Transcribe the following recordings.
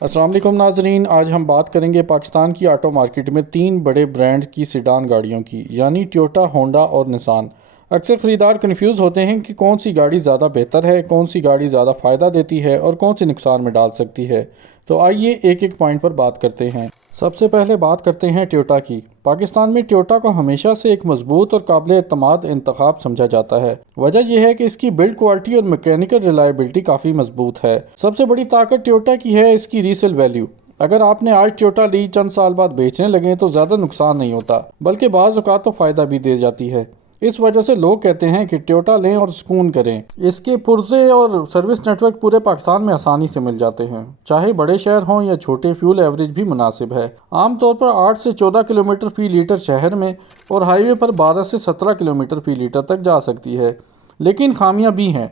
السلام علیکم ناظرین، آج ہم بات کریں گے پاکستان کی آٹو مارکیٹ میں تین بڑے برانڈ کی سیڈان گاڑیوں کی، یعنی ٹویوٹا، ہونڈا اور نسان۔ اکثر خریدار کنفیوز ہوتے ہیں کہ کون سی گاڑی زیادہ بہتر ہے، کون سی گاڑی زیادہ فائدہ دیتی ہے اور کون سی نقصان میں ڈال سکتی ہے۔ تو آئیے ایک ایک پوائنٹ پر بات کرتے ہیں۔ سب سے پہلے بات کرتے ہیں ٹویوٹا کی۔ پاکستان میں ٹویوٹا کو ہمیشہ سے ایک مضبوط اور قابل اعتماد انتخاب سمجھا جاتا ہے۔ وجہ یہ ہے کہ اس کی بلڈ کوالٹی اور میکینیکل ریلائبلٹی کافی مضبوط ہے۔ سب سے بڑی طاقت ٹویوٹا کی ہے اس کی ریسیل ویلیو۔ اگر آپ نے آج ٹویوٹا لی، چند سال بعد بیچنے لگیں تو زیادہ نقصان نہیں ہوتا، بلکہ بعض اوقات تو فائدہ بھی دے جاتی ہے۔ اس وجہ سے لوگ کہتے ہیں کہ ٹویوٹا لیں اور سکون کریں۔ اس کے پرزے اور سروس نیٹ ورک پورے پاکستان میں آسانی سے مل جاتے ہیں، چاہے بڑے شہر ہوں یا چھوٹے۔ فیول ایوریج بھی مناسب ہے، عام طور پر 8 سے 14 کلومیٹر فی لیٹر شہر میں اور ہائی وے پر 12 سے 17 کلومیٹر فی لیٹر تک جا سکتی ہے۔ لیکن خامیاں بھی ہیں،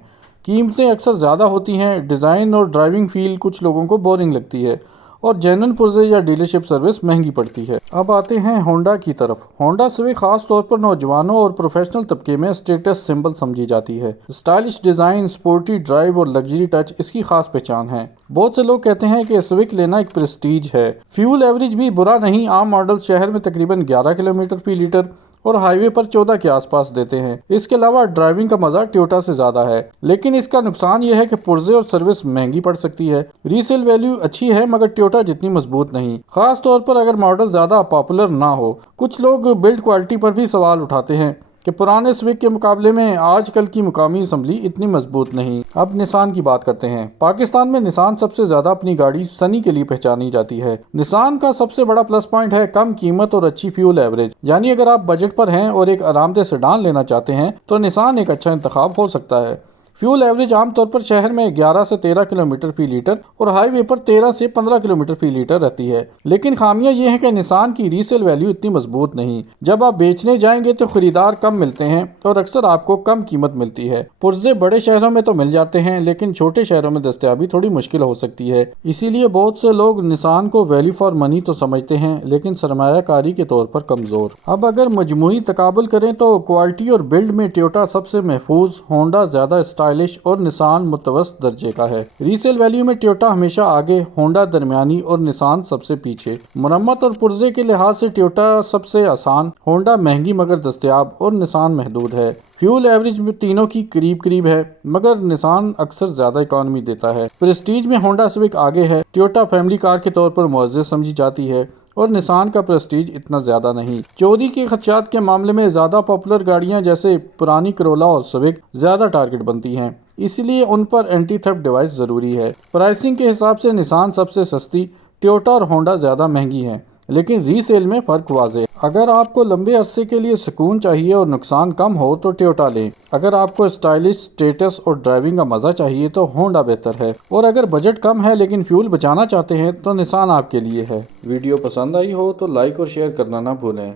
قیمتیں اکثر زیادہ ہوتی ہیں، ڈیزائن اور ڈرائیونگ فیل کچھ لوگوں کو بورنگ لگتی ہے، اور جینون پرزے یا ڈیلرشپ سروس مہنگی پڑتی ہے۔ اب آتے ہیں ہونڈا کی طرف۔ ہونڈا سوک خاص طور پر نوجوانوں اور پروفیشنل طبقے میں اسٹیٹس سمبل سمجھی جاتی ہے۔ اسٹائلش ڈیزائن، سپورٹی ڈرائیو اور لگژری ٹچ اس کی خاص پہچان ہے۔ بہت سے لوگ کہتے ہیں کہ سوک لینا ایک پریسٹیج ہے۔ فیول ایوریج بھی برا نہیں، عام ماڈل شہر میں تقریباً 11 کلومیٹر فی لیٹر اور ہائی وے پر 14 کے آس پاس دیتے ہیں۔ اس کے علاوہ ڈرائیونگ کا مزہ ٹویوٹا سے زیادہ ہے، لیکن اس کا نقصان یہ ہے کہ پرزے اور سروس مہنگی پڑ سکتی ہے۔ ریسیل ویلیو اچھی ہے مگر ٹویوٹا جتنی مضبوط نہیں، خاص طور پر اگر ماڈل زیادہ پاپولر نہ ہو۔ کچھ لوگ بلڈ کوالٹی پر بھی سوال اٹھاتے ہیں کہ پرانے سوک کے مقابلے میں آج کل کی مقامی اسمبلی اتنی مضبوط نہیں۔ اب نسان کی بات کرتے ہیں۔ پاکستان میں نسان سب سے زیادہ اپنی گاڑی سنی کے لیے پہچانی جاتی ہے۔ نسان کا سب سے بڑا پلس پوائنٹ ہے کم قیمت اور اچھی فیول ایوریج، یعنی اگر آپ بجٹ پر ہیں اور ایک آرام دہ سیڈان لینا چاہتے ہیں تو نسان ایک اچھا انتخاب ہو سکتا ہے۔ فیول ایوریج عام طور پر شہر میں 11 سے 13 کلومیٹر فی لیٹر اور ہائی وے پر 13 سے 15 کلومیٹر فی لیٹر رہتی ہے، لیکن خامیاں یہ ہیں کہ نسان کی ریسیل ویلیو اتنی مضبوط نہیں۔ جب آپ بیچنے جائیں گے تو خریدار کم ملتے ہیں اور اکثر آپ کو کم قیمت ملتی ہے۔ پرزے بڑے شہروں میں تو مل جاتے ہیں، لیکن چھوٹے شہروں میں دستیابی تھوڑی مشکل ہو سکتی ہے۔ اسی لیے بہت سے لوگ نسان کو ویلیو فار منی تو سمجھتے ہیں، لیکن سرمایہ کاری کے طور پر کمزور۔ اب اگر مجموعی تقابل کریں تو کوالٹی اور بلڈ میں ٹویوٹا سب سے محفوظ، ہونڈا زیادہ اسٹائلش اور نسان متوسط درجے کا ہے۔ ریسیل ویلیو میں ٹویوٹا ہمیشہ آگے، ہونڈا درمیانی اور نسان سب سے پیچھے۔ مرمت اور پرزے کے لحاظ سے ٹویوٹا سب سے آسان، ہونڈا مہنگی مگر دستیاب اور نسان محدود ہے۔ فیول ایوریج میں تینوں کی قریب قریب ہے، مگر نسان اکثر زیادہ اکانومی دیتا ہے۔ پریسٹیج میں ہونڈا سوک آگے ہے، ٹویوٹا فیملی کار کے طور پر معزز سمجھی جاتی ہے اور نسان کا پریسٹیج اتنا زیادہ نہیں۔ چوری کے خدشات کے معاملے میں زیادہ پاپولر گاڑیاں جیسے پرانی کرولا اور سوک زیادہ ٹارگٹ بنتی ہیں، اس لیے ان پر اینٹی تھیفٹ ڈیوائس ضروری ہے۔ پرائسنگ کے حساب سے نسان سب سے سستی، ٹویوٹا اور ہونڈا زیادہ مہنگی ہیں، لیکن ریسیل میں فرق واضح ہے۔ اگر آپ کو لمبے عرصے کے لیے سکون چاہیے اور نقصان کم ہو تو ٹویوٹا لیں۔ اگر آپ کو اسٹائلش، اسٹیٹس اور ڈرائیونگ کا مزہ چاہیے تو ہونڈا بہتر ہے، اور اگر بجٹ کم ہے لیکن فیول بچانا چاہتے ہیں تو نسان آپ کے لیے ہے۔ ویڈیو پسند آئی ہو تو لائک اور شیئر کرنا نہ بھولیں۔